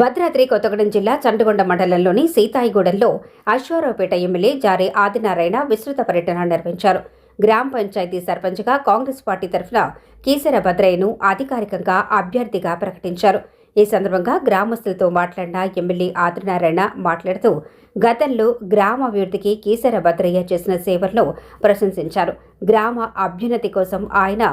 భద్రాద్రి కొత్తగూడెం జిల్లా చండుగొండ మండలంలోని సీతాయిగూడెంలో అశ్వారావుపేట ఎమ్మెల్యే జారే ఆదినారాయణ విస్తృత పర్యటన నిర్వహించారు. గ్రామ పంచాయతీ సర్పంచ్గా కాంగ్రెస్ పార్టీ తరఫున కీసర భద్రయ్యను అధికారికంగా అభ్యర్థిగా ప్రకటించారు. ఈ సందర్భంగా గ్రామస్తులతో మాట్లాడిన ఎమ్మెల్యే ఆదినారాయణ మాట్లాడుతూ గతంలో గ్రామాభివృద్ధికి కీసర భద్రయ్య చేసిన సేవలను ప్రశంసించారు. గ్రామ అభ్యున్నతి కోసం ఆయన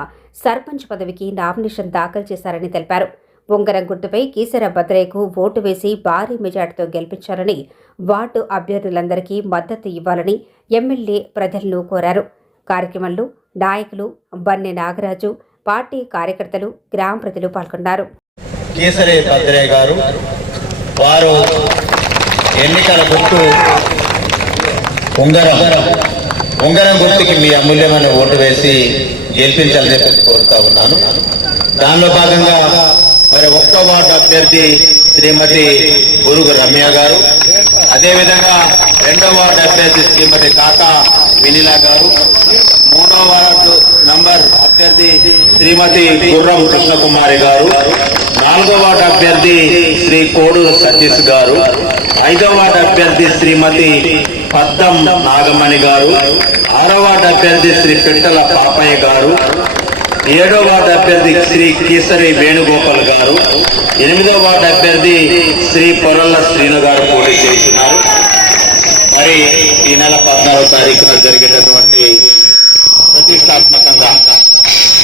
సర్పంచ్ పదవికి నామినేషన్ దాఖలు చేశారని తెలిపారు. ఉంగరం గుర్తుపై కీసర భద్రయ్యకు ఓటు వేసి భారీ మెజార్టీతో గెలిపించాలని, వార్డు అభ్యర్థులందరికీ మద్దతు ఇవ్వాలని ఎమ్మెల్యే ప్రజలను కోరారు. కార్యక్రమంలో నాయకులు బన్నె నాగరాజు, పార్టీ కార్యకర్తలు, గ్రామ ప్రజలు పాల్గొన్నారు. కీసర భద్రయ్య గారు వారు ఎన్నికల గుర్తు ఉంగరం గుర్తుకి మీ అమూల్యమైన ఓటు వేసి గెలిపించాలని చెప్పి కోరుతా ఉన్నాను. దానిలో భాగంగా మరి ఒక్క వార్డు అభ్యర్థి శ్రీమతి గురుగు రమ్య గారు, అదేవిధంగా రెండో వార్డు అభ్యర్థి శ్రీమతి కాకా వినిలా గారు, మూడో వార్డు నంబర్ అభ్యర్థి శ్రీమతి గుర్రం కృష్ణకుమారి గారు, నాలుగో వార్డు అభ్యర్థి శ్రీ కోడూరు సతీష్ గారు, ఐదో వార్డు అభ్యర్థి శ్రీమతి పద్దం నాగమణి గారు, ఆరో వార్డు అభ్యర్థి శ్రీ పిట్టల పాపయ్య గారు, ఏడో వార్డు అభ్యర్థి శ్రీ కీసరి వేణుగోపాల్ గారు, ఎనిమిదో వార్డు అభ్యర్థి శ్రీ పొరల్ల శ్రీను గారు పోటీ చేస్తున్నారు. మరి ఈ నెల 14వ తారీఖున జరిగేటటువంటి ప్రతిష్టాత్మకంగా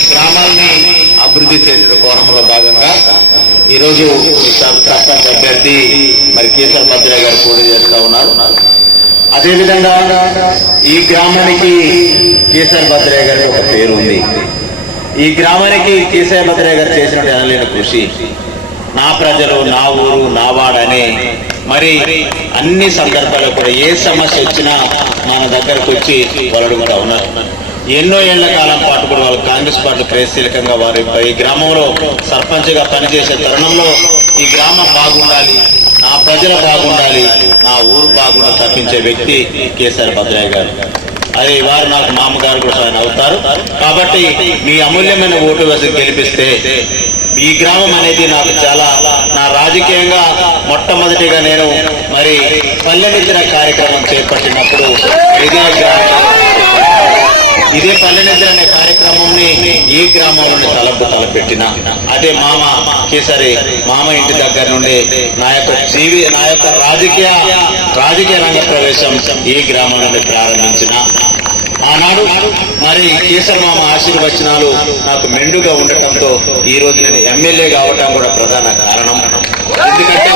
గ్రామాన్ని అభివృద్ధి చేసిన కోణంలో భాగంగా ఈరోజు సర్పంచ్ అభ్యర్థి మరి కీసర భద్రయ్య గారు పోటీ చేస్తా ఉన్నారు. అదేవిధంగా ఈ గ్రామానికి కీసర భద్రయ్య గారికి ఒక పేరు ఉంది. ఈ గ్రామానికి కీసర భద్రయ్య గారు చేసినట్టు అనలేని కృషి, నా ప్రజలు, నా ఊరు, నా వాడనే మరి అన్ని సందర్భాల్లో కూడా ఏ సమస్య వచ్చినా మన దగ్గరకు వచ్చి వలడుగుతా ఉన్నారు. ఎన్నో ఏళ్ల కాలం పాటు కూడా వాళ్ళు కాంగ్రెస్ పార్టీ క్రియాశీలకంగా వారి ఈ గ్రామంలో సర్పంచ్గా పనిచేసే తరుణంలో ఈ గ్రామం బాగుండాలి, నా ప్రజలు బాగుండాలి, నా ఊరు బాగుండాలి తప్పించే వ్యక్తి కీసర భద్రయ్య గారు. అది వారు నాకు మామగారు కూడా ఆయన అవుతారు. కాబట్టి మీ అమూల్యమైన ఓటు వేసి గెలిపిస్తే ఈ గ్రామం అనేది నాకు చాలా, నా రాజకీయంగా మొట్టమొదటిగా నేను మరి పల్లె నిద్ర కార్యక్రమం చేపట్టినప్పుడు ఇదే పల్లె నిద్ర అనే కార్యక్రమంని ఈ గ్రామంలోనే తలపెట్టిన అదే మామ కేసరి మామ ఇంటి దగ్గర నుండి నా యొక్క రాజకీయ రంగ ప్రవేశం ఈ గ్రామం నుండి ప్రారంభించిన ఆనాడు మరి కేసరి మామ ఆశీర్వచనాలు నాకు మెండుగా ఉండటంతో ఈ రోజు నేను ఎమ్మెల్యే కావటం కూడా ప్రధాన కారణం. ఎందుకంటే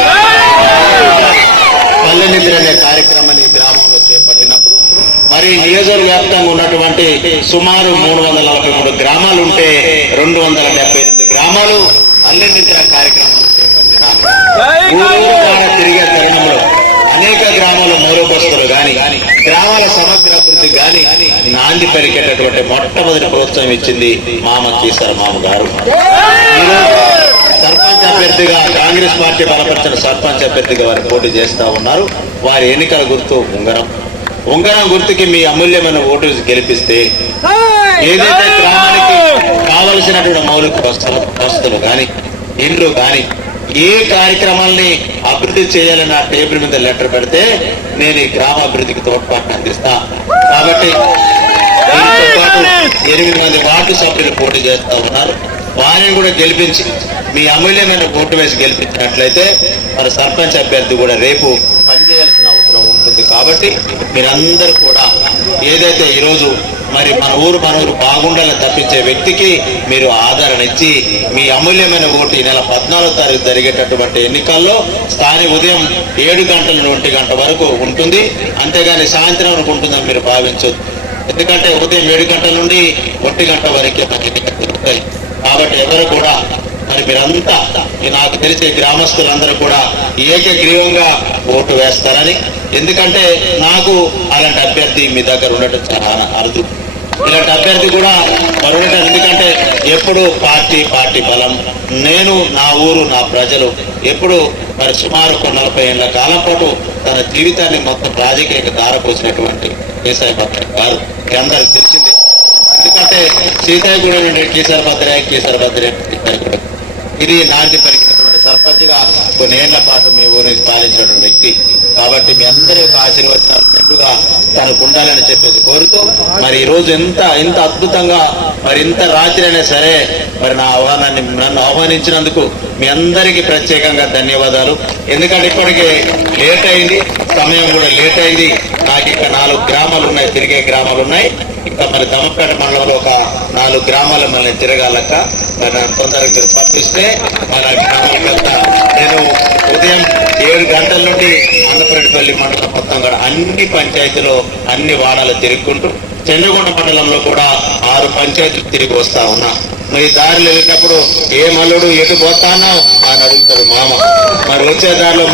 పల్లె నిద్ర అనే కార్యక్రమాన్ని గ్రామంలో చేపట్టినప్పుడు మరి నియోజకవ్యాప్తంగా ఉన్నటువంటి సుమారు 343 గ్రామాలు ఉంటే 278 గ్రామాలు పల్లె నిద్ర కార్యక్రమం తిరిగే తరుణంలో అనేక గ్రామాల మౌలికస్తులు కానీ గ్రామాల సమగ్ర అభివృద్ధి కానీ నాంది పలికేటటువంటి మొట్టమొదటి ప్రోత్సాహం ఇచ్చింది మామ కీసర మామ గారు. సర్పంచ్ అభ్యర్థిగా కాంగ్రెస్ పార్టీ బలపరిచిన సర్పంచ్ అభ్యర్థిగా వారు పోటీ చేస్తా ఉన్నారు. వారి ఎన్నికల గుర్తు ఉంగరం గుర్తుకి మీ అమూల్యమైన ఓటు గెలిపిస్తే ఏదైతే గ్రామానికి కావలసినటువంటి మౌలిక వసతులు కానీ ఇండ్లు కానీ ఏ కార్యక్రమాల్ని అభివృద్ధి చేయాలని నా టేబుల్ మీద లెటర్ పెడితే నేను ఈ గ్రామ అభివృద్ధికి తోడ్పాటును అందిస్తా. కాబట్టి 8 మంది వార్డు సభ్యులు పోటీ చేస్తా ఉన్నారు. వారిని కూడా గెలిపించి మీ అమూల్యమైన ఓటు వేసి గెలిపించినట్లయితే మరి సర్పంచ్ అభ్యర్థి కూడా రేపు పనిచేయాల్సిన అవసరం ఉంటుంది. కాబట్టి మీరందరూ కూడా ఏదైతే ఈరోజు మరి మన ఊరు బాగుండాలని తప్పించే వ్యక్తికి మీరు ఆదరణ ఇచ్చి మీ అమూల్యమైన ఓటు ఈ నెల 14వ తారీఖు జరిగేటటువంటి ఎన్నికల్లో స్థానిక ఉదయం 7 గంటల నుండి 1 గంట వరకు ఉంటుంది. అంతేగాని సాయంత్రం వరకు ఉంటుందని మీరు భావించొద్దు. ఎందుకంటే ఉదయం 7 గంటల నుండి 1 గంట వరకే ఉంటాయి. కాబట్టి ఎవరు కూడా మరి మీరంతా నాకు తెలిసే గ్రామస్తులందరూ కూడా ఏకగ్రీవంగా ఓటు వేస్తారని, ఎందుకంటే నాకు అలాంటి అభ్యర్థి మీ దగ్గర ఉండటం చాలా అరుదు. ఇలాంటి అభ్యర్థి కూడా మరి ఉండటం, ఎందుకంటే ఎప్పుడు పార్టీ బలం, నేను, నా ఊరు, నా ప్రజలు ఎప్పుడు మరి సుమారు 40 ఏళ్ల కాలం పాటు తన జీవితాన్ని మొత్తం రాజకీయ ధారపోసినటువంటి కీసర భద్రయ్య గారు అందరికి తెలిసిందే. ఎందుకంటే సీతాయిగూడెం నుండి కీసర భద్రయ్య ఇది నాంది పలికినటువంటి సర్పంచ్గా కొన్ని ఏళ్ల పాటు మీ ఊరిని పాలించిన వ్యక్తి కాబట్టి మీ అందరి యొక్క ఆశీర్వచనాలు మెండుగా తనకు ఉండాలని చెప్పేసి కోరుతూ మరి ఈ రోజు ఎంత అద్భుతంగా మరి ఇంత రాత్రి అయినా సరే మరి నన్ను ఆహ్వానించినందుకు మీ అందరికీ ప్రత్యేకంగా ధన్యవాదాలు. ఎందుకంటే ఇప్పటికే లేట్ అయింది, సమయం కూడా లేట్ అయింది. నాకు ఇక్కడ 4 గ్రామాలు ఉన్నాయి, తిరిగే గ్రామాలు ఉన్నాయి. ఇంకా మరి దమ్మపేట మండలంలో ఒక 4 గ్రామాలు మళ్ళీ తిరగాలక్క. మరి నన్ను తొందరగా మీరు పంపిస్తే మరి ఆ గ్రామాలకు వెళ్తా. నేను ఉదయం 7 గంటల నుండి అన్నపరెడ్డిపల్లి మండలం మొత్తం కూడా అన్ని పంచాయతీలో అన్ని వాడాలు తిరుగుకుంటూ చంద్రగొండ మండలంలో కూడా 6 పంచాయతీలు తిరిగి వస్తా ఉన్నా. మరి దారిలో వెళ్ళినప్పుడు ఏ మల్లుడు ఎటు పోతానో అని అడుగుతాడు మామ. మరి వచ్చే దారిలో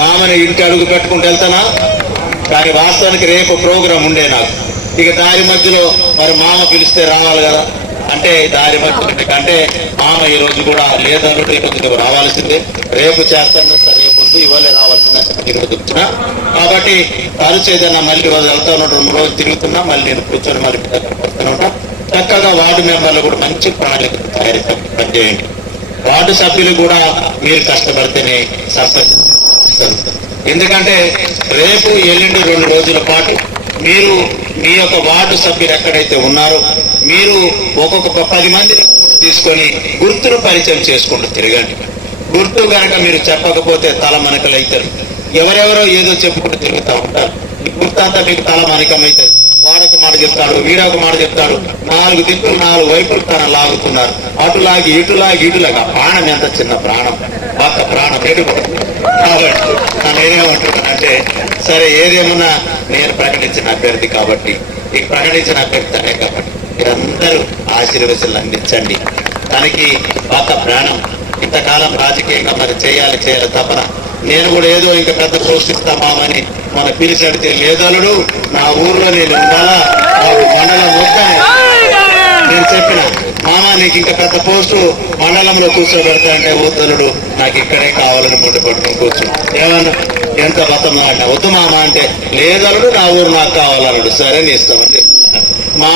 మామని ఇంటి అడుగు పెట్టుకుంటూ వెళ్తానా. కానీ వాస్తవానికి రేపు ప్రోగ్రాం ఉండే నాకు. ఇక దారి మధ్యలో మరి మామ పిలిస్తే రావాలి కదా, అంటే దారి మధ్యలో అంటే మామ ఈ రోజు కూడా లేదన్నట్టు ఈరోజు రావాల్సిందే. రేపు చేస్తాను సార్, రేపు ఇవాళే రావాల్సిందే ఈరోజు వచ్చిన. కాబట్టి తరచు ఏదైనా మళ్ళీ రోజు వెళ్తా ఉన్నాడు, 2 రోజులు తిరుగుతున్నా, మళ్ళీ నేను కూర్చొని మళ్ళీ వస్తూనే ఉంటా. చక్కగా వార్డు మెంబర్లు కూడా మంచి ప్రణాళిక తయారు పనిచేయండి. వార్డు సభ్యులు కూడా మీరు కష్టపడితేనే సర్పంచ్. ఎందుకంటే రేపు ఎల్లుండి 2 రోజుల పాటు మీరు మీ యొక్క వార్డు సభ్యులు ఎక్కడైతే ఉన్నారో మీరు ఒక్కొక్క 10 మందిని తీసుకొని గుర్తును పరిచయం చేసుకుంటూ తిరగండి. గుర్తు కనుక మీరు చెప్పకపోతే తల మనకలు అవుతారు. ఎవరెవరో ఏదో చెప్పుకుంటూ తిరుగుతూ ఉంటారు. ఈ గుర్తు అంతా మీకు తల మనకం అవుతుంది. వాడొక మాట చెప్తాడు, వీడొక మాట చెప్తాడు. 4 దిక్కులు 4 వైపులు తన లాగుతున్నారు. అటులాగి ఇటులాగా ప్రాణం ఎంత చిన్న ప్రాణం, పక్క ప్రాణం ఎటుకుంటుంది. కాబట్టి నేనేమంటున్నానంటే సరే ఏదేమన్నా నేను ప్రకటించిన అభ్యర్థి కాబట్టి, ఈ ప్రకటించిన అభ్యర్థి అనే కాబట్టి మీరందరూ ఆశీర్వచనలు అందించండి. తనకి పక్క ప్రాణం. ఇంతకాలం రాజకీయంగా మరి చేయాలి తపన. నేను కూడా ఏదో ఇంకా పెద్ద పోస్ట్ ఇస్తామామని మన పిలిచి అడితే లేదలుడు నా ఊర్లో నేను ఉండాలా, నాకు మండలం వద్దని నేను చెప్పిన. మామ నీకు ఇంకా పెద్ద పోస్టు మండలంలో కూర్చోబెడతా అంటే వద్దలుడు నాకు ఇక్కడే కావాలని ముందు పట్టుకుని కూర్చుని ఏమన్నా ఎంత బతంలో అంటే వద్దు మామ అంటే లేదలుడు నా ఊరు నాకు కావాలన్నాడు. సరే నీ ఇస్తామని చెప్తున్నాను. మా